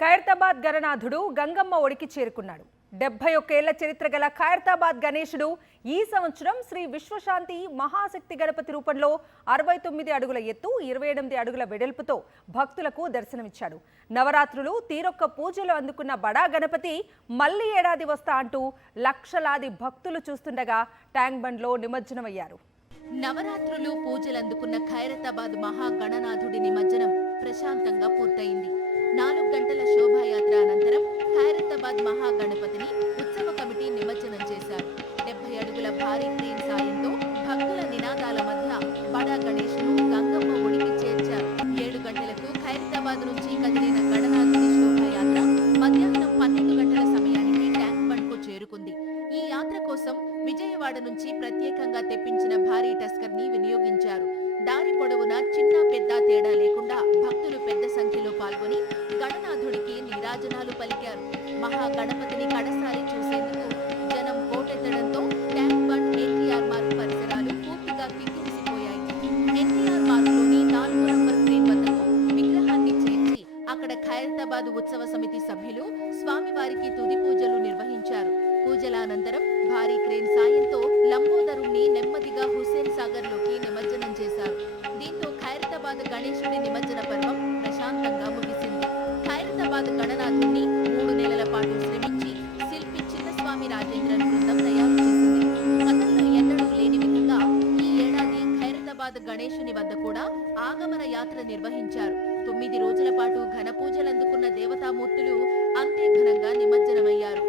ఖైరతాబాద్ గణనాథుడు గంగమ్మ ఒడికి చేరుకున్నాడు. 71 ఏళ్ల చరిత్ర గల ఖైరతాబాద్ గణేశుడు ఈ సంవత్సరం శ్రీ విశ్వశాంతి మహాశక్తి గణపతి రూపంలో 69 అడుగుల ఎత్తు, 28 అడుగుల వెడల్పుతో భక్తులకు దర్శనమిచ్చాడు. నవరాత్రులు తీరొక్క పూజలు అందుకున్న బడా గణపతి మళ్లీ ఏడాది వస్తా అంటూ లక్షలాది భక్తులు చూస్తుండగా ట్యాంక్ బండ్లో నిమజ్జనమయ్యారు. నవరాత్రులు పూజలందుకున్న ఖైరతాబాద్ మహాగణనాథుడి నిమజ్జనం ప్రశాంతంగా పూర్తయింది. 4 గంటల శోభాయాత్ర అనంతరం ఖైరతాబాద్ మహాగణపతిని ఉత్సవ కమిటీ నిమజ్జనం చేశారు. 70 అడుగుల భారీ క్రేన్ సాయంతో భక్తుల నినాదాల మధ్య బడా గణేష్ను గంగమ్మ ఒడికి చేర్చారు. 7 గంటలకు ఖైరతాబాద్ నుంచి కదిలిన గణనాథుడి శోభాయాత్ర మధ్యాహ్నం 12 గంటల సమయానికి ట్యాంక్ బండ్కు చేరుకుంది. ఈ యాత్ర కోసం విజయవాడ నుంచి ప్రత్యేకంగా తెప్పించిన భారీ టస్కర్ ని వినియోగించారు. దారి పొడవునా చిన్న పెద్ద తేడా లేకుండా భక్తులు పెద్ద సంఖ్యలో పాల్గొని గణనాథుడికి నీరాజనాలు పలికారు. మహాగణపతిని కడసారి చూసేందుకు జనం పోటెత్తడంతో ట్యాంక్ బండ్ ఎన్టీఆర్ మార్గ్ పరిసరాలు పూర్తిగా కిక్కిరిసిపోయాయి. ఎన్టీఆర్ మార్గ్లోని 4 నంబర్ క్రేన్ వద్దకు విగ్రహాన్ని చేర్చి అక్కడ ఖైరతాబాద్ ఉత్సవ సమితి సభ్యులు స్వామివారికి తుది పూజలు నిర్వహించారు. పూజల అనంతరం భారీ క్రేన్ సాయంతో లంబోదరుణ్ణి నెమ్మదిగా హుస్సేన్ సాగర్ లోకి నిమజ్జనం చేశారు. దీంతో ఖైరతాబాద్ గణేశుడి నిమజ్జన పర్వం ప్రశాంతంగా ముగిసింది. ఖైరతాబాద్ గణనాథుణ్ణి 3 నెలల పాటు శ్రమించి శిల్పి చిన్నస్వామి రాజేంద్రన్ బృందం తయారు చేసింది. గతంలో ఎన్నడూ లేని విధంగా ఈ ఏడాది ఖైరతాబాద్ గణేశుని వద్ద కూడా ఆగమన యాత్ర నిర్వహించారు. 9 రోజుల పాటు ఘన పూజలందుకున్న దేవతామూర్తులు అంతే ఘనంగా నిమజ్జనమయ్యారు.